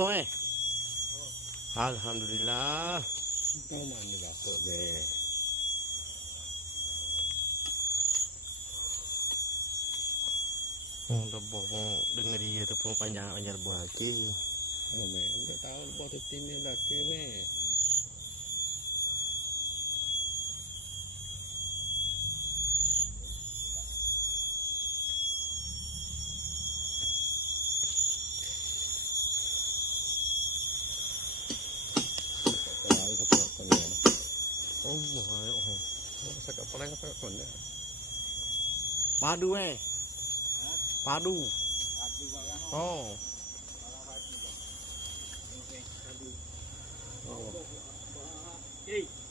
kosong Alhamdulillah. Kau mana dapat deh? Lebah pun dengar dia tu pun panjang-panjang buah lagi. Dia tahu lepas tu tini laki meh. Sakit paling sakit pun dah. Padu Padu. Oh.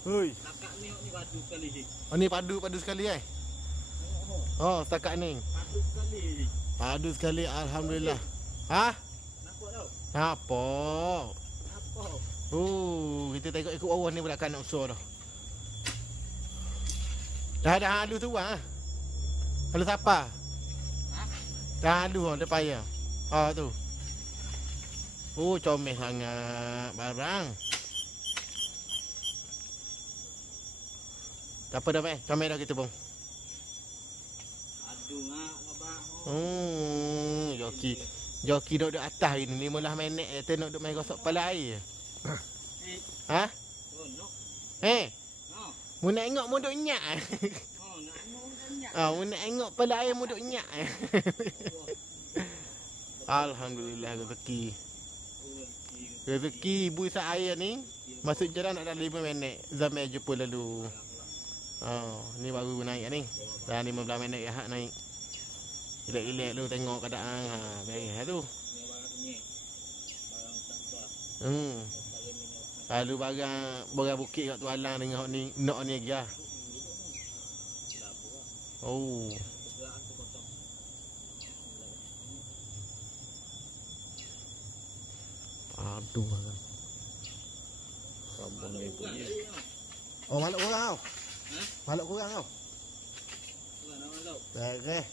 Hoi. Setakat ni padu sekali je. Oh ni padu sekali Oh, setakat ni. Padu sekali je. Padu sekali alhamdulillah. Ha? Nampak tau? Nampak. Nampak. Kita tengok ikut bawah ni pula kan nak usur dah. Dah ada halus tu ah. Halus apa? Ha? Dah halus dah payah. Tu. Comel sangat barang. Tak apa dah comel dah kita pun. Aduh ngak abang. Joki duduk atas ini 15 minit kita nak duduk main gosok kepala air. Ha? Oh no. No. Mu nak tengok mu duk nyak. Oh nak nyak. Mu nak tengok kepala air mu duk nyak. Alhamdulillah rezeki. Rezeki ibu saya ni masuk jalan nak dalam 5 minit. Zamir jumpa lalu. Ni baru naik ni. Dah 15 minit ya naik. Relax-relax dulu tengok keadaan. Beres tu. Lalu barang bukit kat Tualang dengan ni nak ni lagi. Aduh. Malak kurang kau. Malak kurang kau. Beres.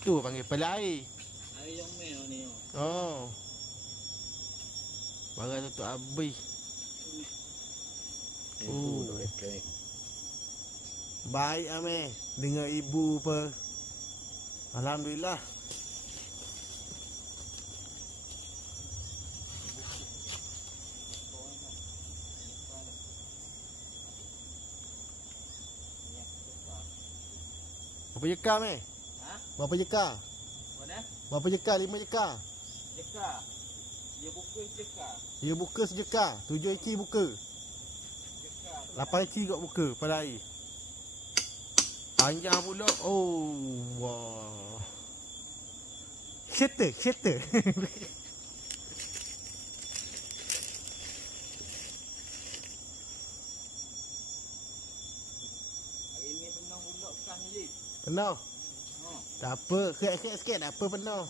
Tu panggil kepala air. Air yang meh ni. Barang tu habis. Baik ame dengan ibu apa. Alhamdulillah. Berapa jeka me? Berapa jeka? Mana? Berapa jeka? 5 jeka? Jeka. Dia buka jeka. Dia buka sejeka. 7 eki buka. Jeka. 8 eki kot buka pada air. Panjang pula. Wah. Shutter. Hari ni penuh pula kan je. Penuh. Tak apa. Kerak-kerak sikit tak apa penuh.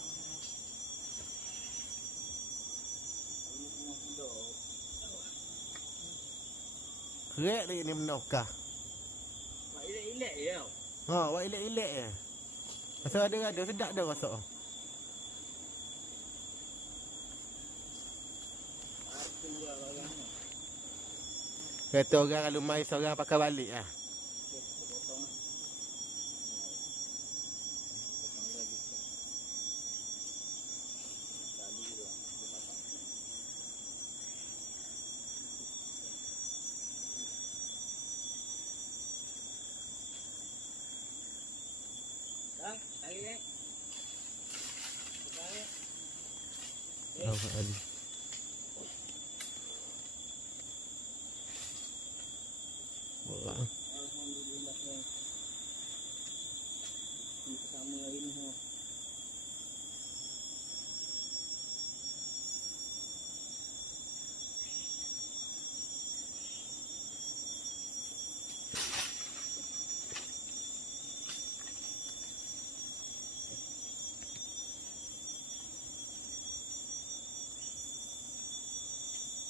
Kerak dia ni penuh kah? Buat ilek-ilek je tau. Buat ilek-ilek je. Pasal ada sedap dah masak. Kata orang kalau mai seorang pakai balik lah. Ali. Bola. Alhamdulillah. Sama hari ni semua.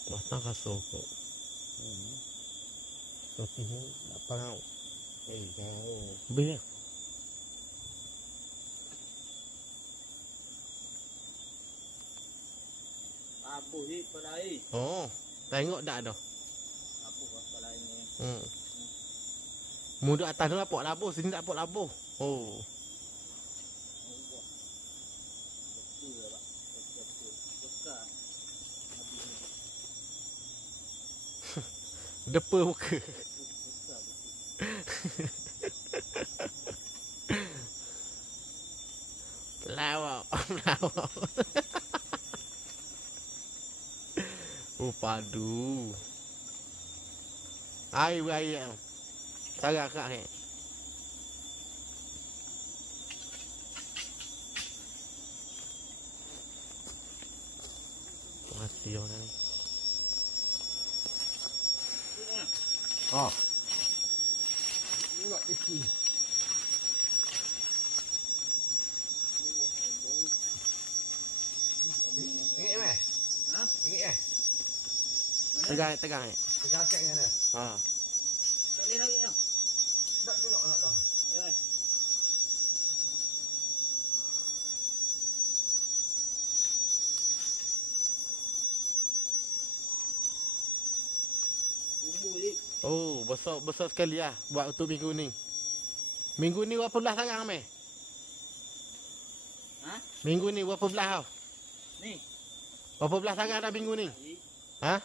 Basta kasoko. Tapi apa kau? Kau. Biar. Labuh je pada air. Oh, tengok dah dah. Labuh pada air ni. Mu duduk atas tu nampak labuh, sini tak nampak labuh. Oh. Depa muka. Pelawak, pelawak. Oh, padu. Air. Sarang kat ni. Mati orang ni. Oh. Tengok di sini. Ingat meh? Ha? Ingat Tegang. Tegang kat mana? Ha. Tak boleh lagi tau. Tak tengok nak dah. Eh. Tumbuh je. Oh, besar sekali lah buat untuk minggu ni. Minggu ni berapa belah sarang meh? Ha? Minggu ni berapa belah tau? Ni. Berapa belah sarang dah minggu ni? Ha?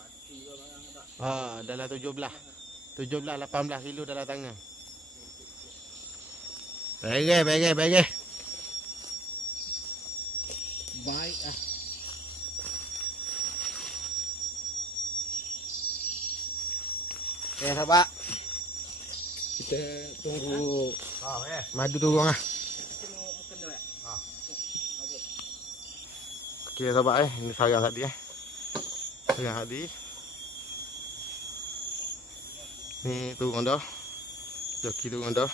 Pati kau barang tak. Ha, dalam 17, 18 kilo dalam tangan. Bagai. Baik ah. Sahabat. Kita tunggu Madu turun lah. Kita mau makan dah. Ha. Okey. Okey sahabat ini sarang tadi Sarang tadi. Ni turun dah. Joki turun dah.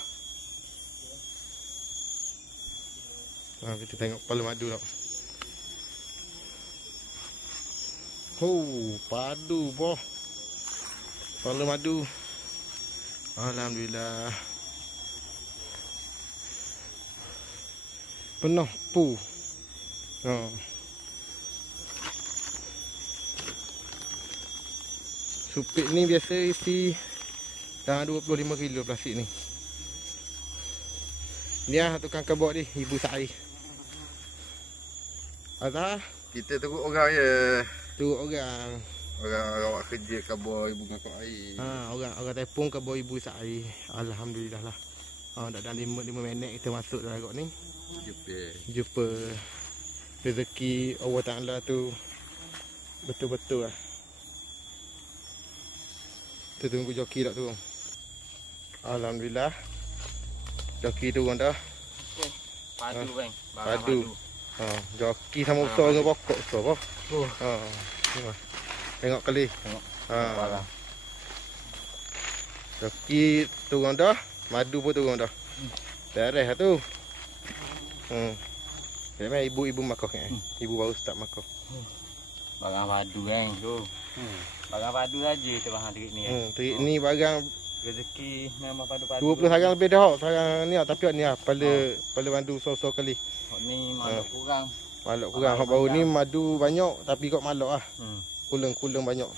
Kita tengok kepala madu tau. Padu boh. Kepala madu. Alhamdulillah. Penuh pu. Supit ni biasa isi dalam 25 kilo plastik ni. Ni lah tukang kebok ni, Ibu Sa'i. Azhar, kita tunggu orang je. turut orang. Orang buat kerja kabur ibu ngakak air. Orang tepung kebok Ibu Sa'i. Alhamdulillah lah. Dah dalam 5 minit kita masuk dalam agak ni. Jumpa rezeki Allah Ta'ala tu betul-betul lah. Kita tunggu joki tak turun. Alhamdulillah. Joki turun dah. Padu bang. Padu. Joki sama usah dengan pokok usah apa. Tengok kali. Joki turun dah. Madu pun turun dah. Beres lah tu. Memang ibu makan kan. Ibu baru start makan. Barang padu bang tu. Barang padu saja tu bang trik ni. Trik ni barang Rezeki memang padu-padu. 20 sarang lebih dah. Sarang ni tapi ni lah pala madu so kali. Ni maluk kurang. Maluk kurang. Hak baru ni madu banyak tapi kok maluk lah. Kulung banyak.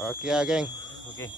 Okey lah geng. Okey.